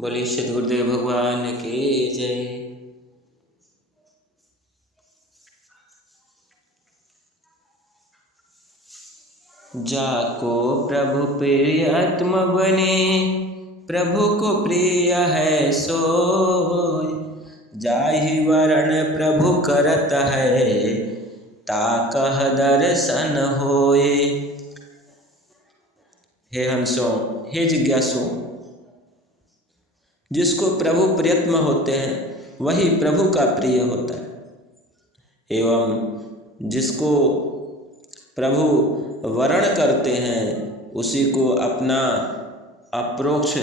बोलिए सद्गुरुदेव भगवान की जय। जाको प्रभु प्रियतम बने, प्रभु को प्रिय है सोय। जाहि वरण प्रभु करत है, ताकह दर्शन होए। हे हंसों, हे जिज्ञासु, जिसको प्रभु प्रियतम होते हैं वही प्रभु का प्रिय होता है, एवं जिसको प्रभु वरण करते हैं उसी को अपना अप्रोक्ष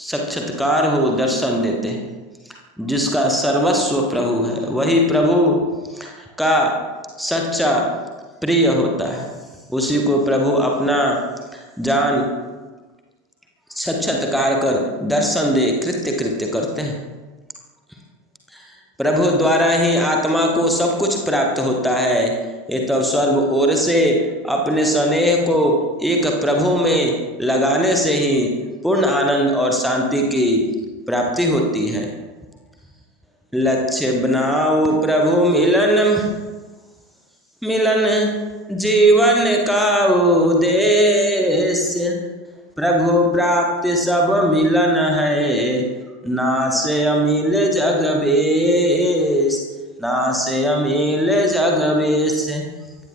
साक्षात्कार हो दर्शन देते हैं। जिसका सर्वस्व प्रभु है वही प्रभु का सच्चा प्रिय होता है, उसी को प्रभु अपना जान साक्षात्कार कर दर्शन दे कृत्य करते हैं। प्रभु द्वारा ही आत्मा को सब कुछ प्राप्त होता है। ये तब सर्व ओर से अपने स्नेह को एक प्रभु में लगाने से ही पूर्ण आनंद और शांति की प्राप्ति होती है। लक्ष्य बनाओ प्रभु मिलन जीवन का उद्देश्य। प्रभु प्राप्ति सब मिलन है, नासे अमिल जगवेश, नासे अमिल जगवेश।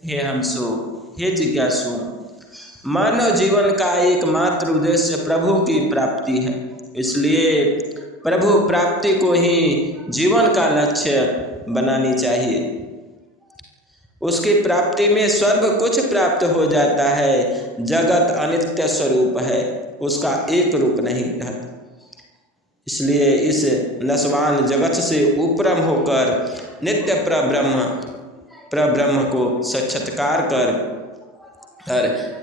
हे हंसो, हे जिज्ञासु, मानव जीवन का एकमात्र उद्देश्य प्रभु की प्राप्ति है। इसलिए प्रभु प्राप्ति को ही जीवन का लक्ष्य बनानी चाहिए। उसकी प्राप्ति में सर्व कुछ प्राप्त हो जाता है। जगत अनित्य स्वरूप है, उसका एक रूप नहीं रहता। इसलिए इस नश्वान जगत से उपरम होकर नित्य प्रब्रह्म को साक्षात्कार कर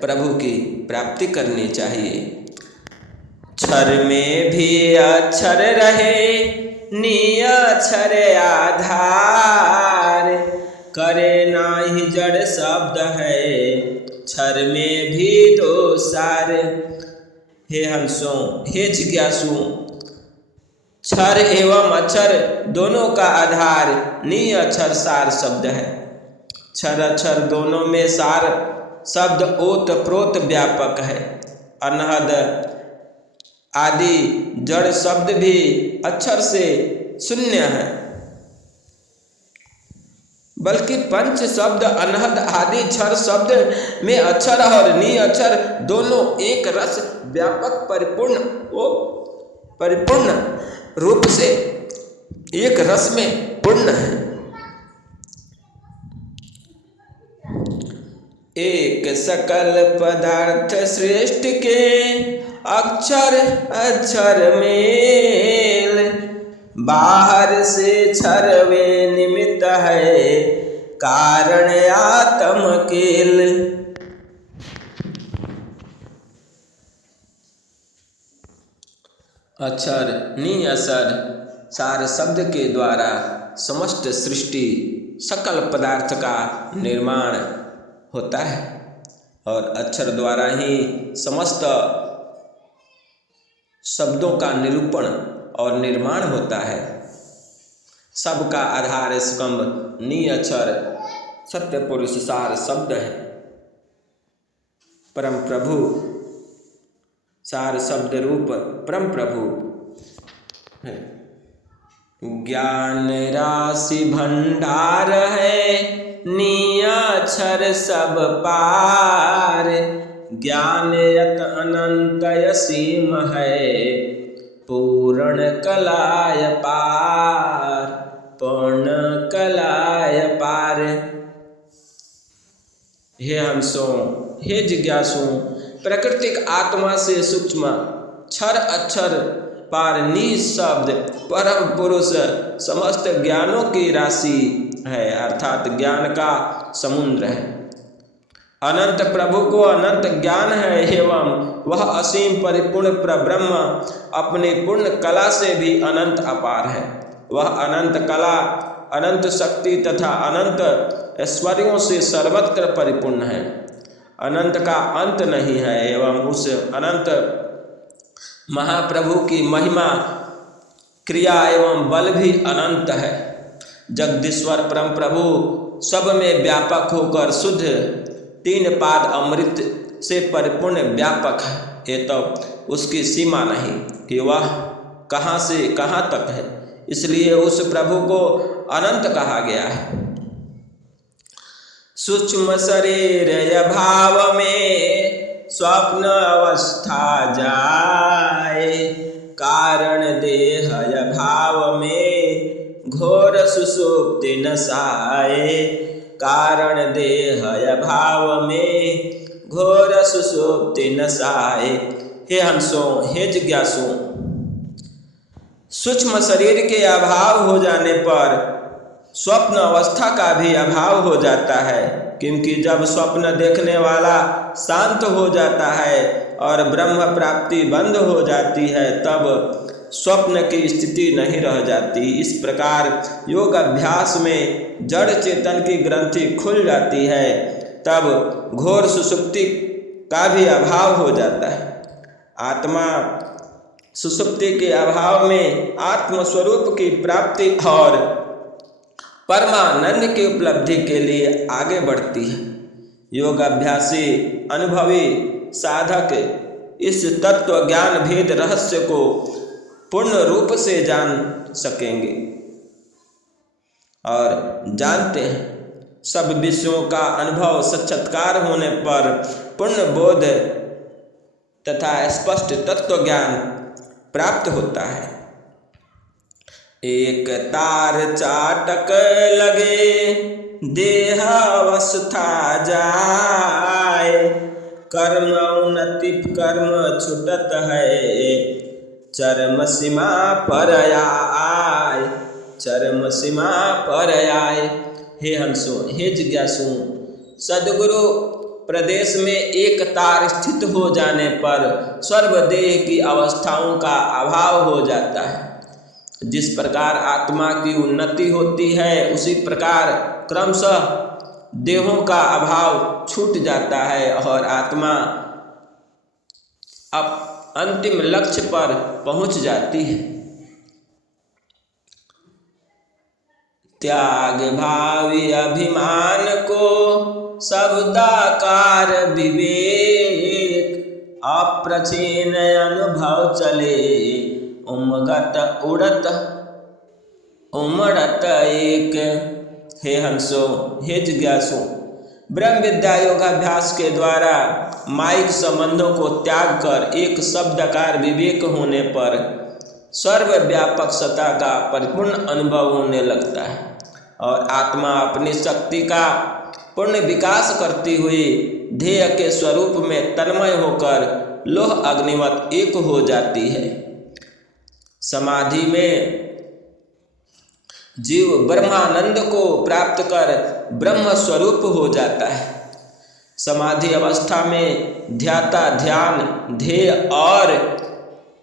प्रभु की प्राप्ति करनी चाहिए। क्षर में भी अक्षर रहे, निअक्षर आधार। करे नाही जड़ शब्द है, क्षर में भी दो सार। हे हंसों, हे जिज्ञासु, क्षर एवं अक्षर दोनों का आधार निअक्षर सार शब्द है। क्षर अक्षर दोनों में सार शब्द ओत प्रोत व्यापक है। अनहद आदि जड़ शब्द भी अक्षर से शून्य है, बल्कि पंच शब्द अनहद आदि क्षर शब्द में अक्षर और निअक्षर दोनों एक रस व्यापक परिपूर्ण रूप से एक रस में पूर्ण है। एक सकल पदार्थ सृष्टि के अक्षर अक्षर मेल। बाहर से क्षर वे निमित्त है, कारण आत्म केल। अक्षर निअक्षर सार शब्द के द्वारा समस्त सृष्टि सकल पदार्थ का निर्माण होता है और अक्षर द्वारा ही समस्त शब्दों का निरूपण और निर्माण होता है। सबका आधार स्कंभ निअक्षर सत्य पुरुष सार शब्द है। परम प्रभु सार शब्द रूप परम प्रभु है। ज्ञान राशि भंडार है, निअक्षर सब पार। ज्ञान यत अनंत असीम है, पूर्ण कलाय पार, पूर्ण कलाय पार। हे हंसों, हे जिज्ञासु, प्राकृतिक आत्मा से सूक्ष्म क्षर अक्षर पार निशब्द परम पुरुष समस्त ज्ञानों की राशि है, अर्थात ज्ञान का समुद्र है। अनंत प्रभु को अनंत ज्ञान है एवं वह असीम परिपूर्ण प्रब्रह्म अपनी पूर्ण कला से भी अनंत अपार है। वह अनंत कला, अनंत शक्ति तथा अनंत ऐश्वर्यों से सर्वत्र परिपूर्ण है। अनंत का अंत नहीं है एवं उस अनंत महाप्रभु की महिमा, क्रिया एवं बल भी अनंत है। जगदीश्वर परम प्रभु सब में व्यापक होकर शुद्ध 3 पाद अमृत से परिपूर्ण व्यापक है। ये तो उसकी सीमा नहीं कि वह कहाँ से कहाँ तक है, इसलिए उस प्रभु को अनंत कहा गया है। सूक्ष्म शरीर भाव में स्वप्न अवस्था जाए, कारण देह भाव में घोर सुषुप्ति नसाए, कारण देह भाव में घोर सुषुप्ति नसाए। हे हंसों, हे जिज्ञासुओं, सूक्ष्म शरीर के अभाव हो जाने पर स्वप्न अवस्था का भी अभाव हो जाता है, क्योंकि जब स्वप्न देखने वाला शांत हो जाता है और ब्रह्म प्राप्ति बंद हो जाती है, तब स्वप्न की स्थिति नहीं रह जाती। इस प्रकार योग अभ्यास में जड़ चेतन की ग्रंथि खुल जाती है, तब घोर सुषुप्ति का भी अभाव हो जाता है। आत्मा सुषुप्ति के अभाव में आत्मस्वरूप की प्राप्ति और परमानंद की उपलब्धि के लिए आगे बढ़ती है। योग अभ्यासी अनुभवी साधक इस तत्व ज्ञान भेद रहस्य को पूर्ण रूप से जान सकेंगे और जानते हैं। सब विषयों का अनुभव साक्षात्कार होने पर पूर्ण बोध तथा स्पष्ट तत्व ज्ञान प्राप्त होता है। एक तार चाटक लगे देह अवस्था जाए, कर्म उन्नति कर्म छुटत है, चरम सीमा पर आए, चरम सीमा पर आए। हे हंसो, हे जिज्ञासु, सद्गुरु प्रदेश में एक तार स्थित हो जाने पर सर्वदेह की अवस्थाओं का अभाव हो जाता है। जिस प्रकार आत्मा की उन्नति होती है, उसी प्रकार क्रमशः देहों का अभाव छूट जाता है और आत्मा अब अंतिम लक्ष्य पर पहुंच जाती है। त्याग भावी अभिमान को शब्दाकार विवेक, अप्रचीन अनुभव चले, उमगत उड़त उमड़त एक। हे हंसो, हे जिज्ञासु, ब्रह्म विद्या योगाभ्यास के द्वारा माइक संबंधों को त्याग कर एक शब्दाकार विवेक होने पर सर्वव्यापक सत्ता का परिपूर्ण अनुभव होने लगता है और आत्मा अपनी शक्ति का पूर्ण विकास करती हुई ध्येय के स्वरूप में तन्मय होकर लोह अग्निवत एक हो जाती है। समाधि में जीव ब्रह्मानंद को प्राप्त कर ब्रह्म स्वरूप हो जाता है। समाधि अवस्था में ध्याता ध्यान ध्येय और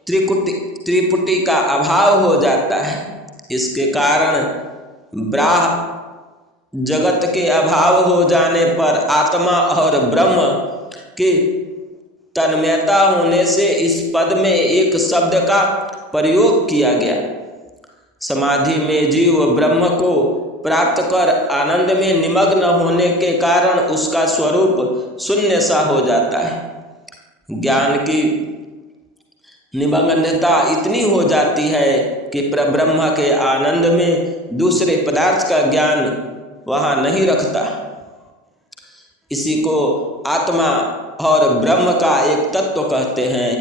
त्रिपुटी का अभाव हो जाता है। इसके कारण ब्राह्म जगत के अभाव हो जाने पर आत्मा और ब्रह्म की तन्मयता होने से इस पद में एक शब्द का प्रयोग किया गया। समाधि में जीव ब्रह्म को प्राप्त कर आनंद में निमग्न होने के कारण उसका स्वरूप शून्य सा हो जाता है। ज्ञान की निमग्नता इतनी हो जाती है कि परब्रह्म के आनंद में दूसरे पदार्थ का ज्ञान वहाँ नहीं रखता। इसी को आत्मा और ब्रह्म का एक तत्व कहते हैं।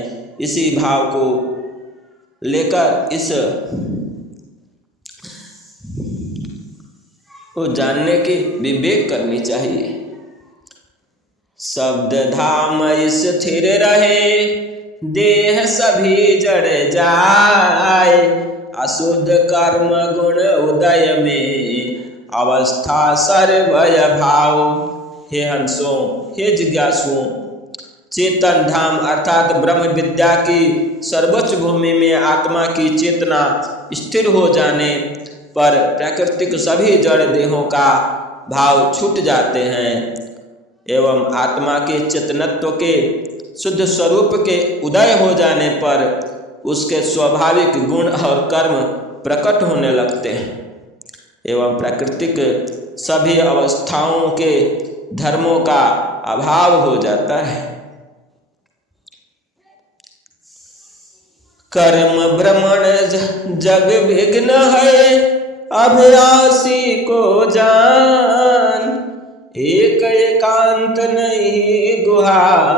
इसी भाव को लेकर इस को जानने की विवेक करनी चाहिए। शब्द धाम स्थिर रहे, देह सभी जड़ जाए, अशुद्ध कर्म गुण उदय में अवस्था सर्वय भाव। हे हंसों, हे जिज्ञासुओं, चेतन धाम अर्थात ब्रह्म विद्या की सर्वोच्च भूमि में आत्मा की चेतना स्थिर हो जाने पर प्राकृतिक सभी जड़ देहों का भाव छूट जाते हैं एवं आत्मा के चेतनत्व के शुद्ध स्वरूप के उदय हो जाने पर उसके स्वाभाविक गुण और कर्म प्रकट होने लगते हैं एवं प्राकृतिक सभी अवस्थाओं के धर्मों का अभाव हो जाता है। कर्म भ्रमण जग विघ्न है, अभ्यासी को जान। एक एकांत नहीं गुहा,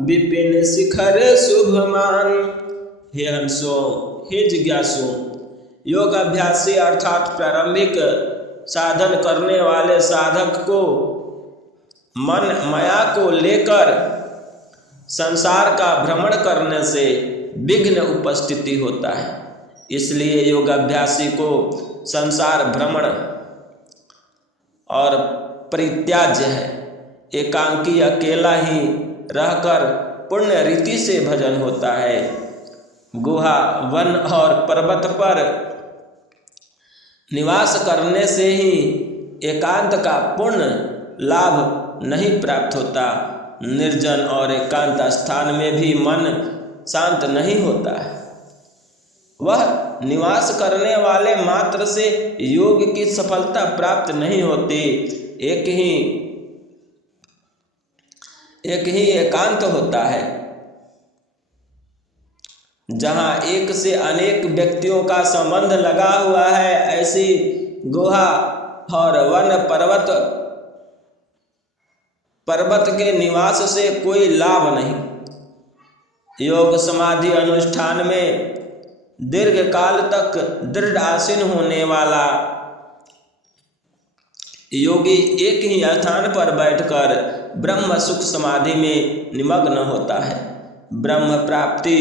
विपिन शिखर शुभमान। हे हंसो, हे जिज्ञासु, योग अभ्यासी अर्थात प्रारंभिक साधन करने वाले साधक को मन माया को लेकर संसार का भ्रमण करने से विघ्न उपस्थिति होता है। इसलिए योगाभ्यासी को संसार भ्रमण और परित्याज्य है। एकांकी अकेला ही रहकर पुण्य रीति से भजन होता है। गुहा, वन और पर्वत पर निवास करने से ही एकांत का पूर्ण लाभ नहीं प्राप्त होता। निर्जन और एकांत स्थान में भी मन शांत नहीं होता है। वह निवास करने वाले मात्र से योग की सफलता प्राप्त नहीं होती। एक ही एकांत होता है जहाँ एक से अनेक व्यक्तियों का संबंध लगा हुआ है। ऐसी गुहा और वन पर्वत के निवास से कोई लाभ नहीं। योग समाधि अनुष्ठान में दीर्घ काल तक दृढ़ आसीन होने वाला योगी एक ही स्थान पर बैठकर ब्रह्म सुख समाधि में निमग्न होता है। ब्रह्म प्राप्ति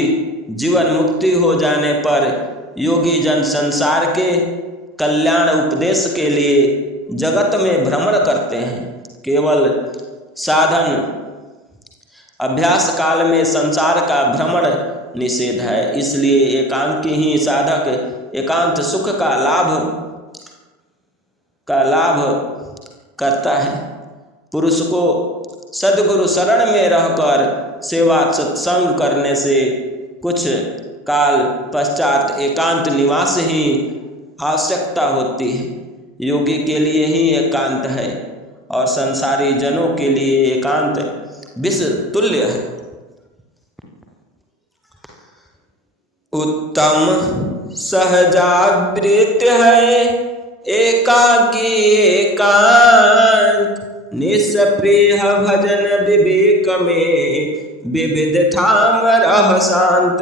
जीवन मुक्ति हो जाने पर योगी जन संसार के कल्याण उपदेश के लिए जगत में भ्रमण करते हैं। केवल साधन अभ्यास काल में संसार का भ्रमण निषेध है। इसलिए एकांकी ही साधक एकांत सुख का लाभ करता है। पुरुष को सद्गुरु शरण में रहकर सेवा सत्संग करने से कुछ काल पश्चात एकांत निवास ही आवश्यकता होती है। योगी के लिए ही एकांत है और संसारी जनों के लिए एकांत विष तुल्य है। उत्तम सहजावृत्ति है एकाकी एकांत। निष्प्रिय भजन विवेक में विविध ठाम रह शांत।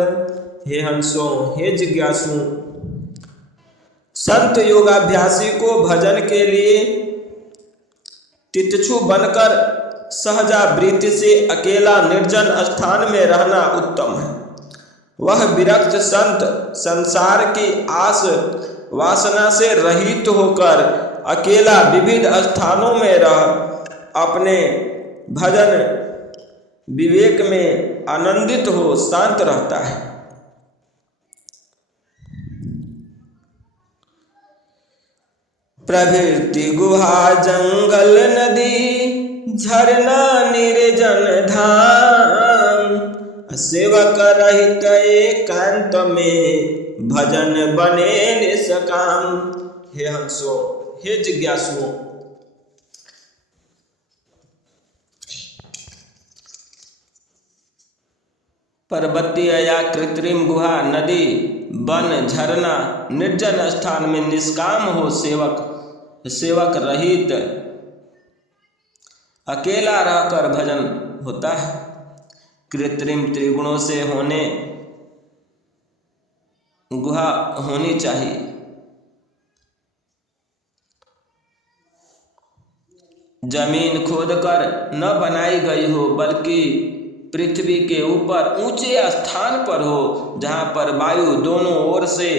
हे हंसो, हे जिज्ञासु, संत योगाभ्यासी को भजन के लिए तितिक्षु बनकर सहजावृत्ति से अकेला निर्जन स्थान में रहना उत्तम है। वह विरक्त संत संसार की आस वासना से रहित होकर अकेला विविध स्थानों में रह अपने भजन विवेक में आनंदित हो शांत रहता है। प्रवृत्ति गुहा जंगल नदी झरना निर्जन धाम। सेवक रहित एकांत में भजन बने निष्काम। हे हंसो, हे जिज्ञासुओं, पर्वतीय या कृत्रिम गुहा, नदी, वन, झरना, निर्जन स्थान में निष्काम हो सेवक रहित अकेला रहकर भजन होता है। कृत्रिम त्रिगुणों से होने गुहा होनी चाहिए। जमीन खोदकर न बनाई गई हो बल्कि पृथ्वी के ऊपर ऊंचे स्थान पर हो, जहाँ पर वायु दोनों ओर से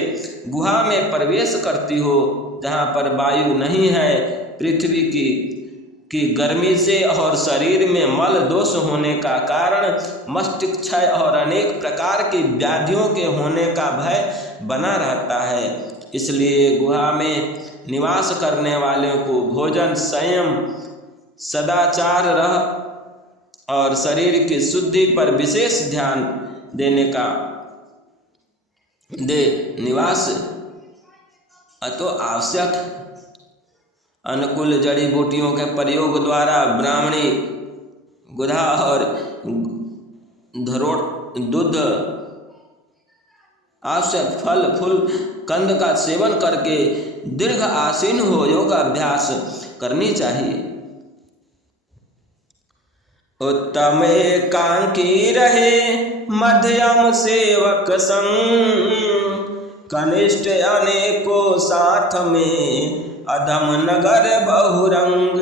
गुहा में प्रवेश करती हो। जहाँ पर वायु नहीं है, पृथ्वी की गर्मी से और शरीर में मल दोष होने का कारण मस्तिष्क क्षय और अनेक प्रकार की व्याधियों के होने का भय बना रहता है। इसलिए गुहा में निवास करने वालों को भोजन, संयम, सदाचार और शरीर की शुद्धि पर विशेष ध्यान देने का दे निवास अतो आवश्यक है। अनुकूल जड़ी बूटियों के प्रयोग द्वारा ब्राह्मणी गुधा और धरोट दूध आवश्यक फल फूल कंद का सेवन करके दीर्घ आसीन हो योगाभ्यास करनी चाहिए। उत्तम एकांकी रहे मध्यम सेवक संग, कनिष्ठ अनेको साथ में अधम नगर बहुरंग।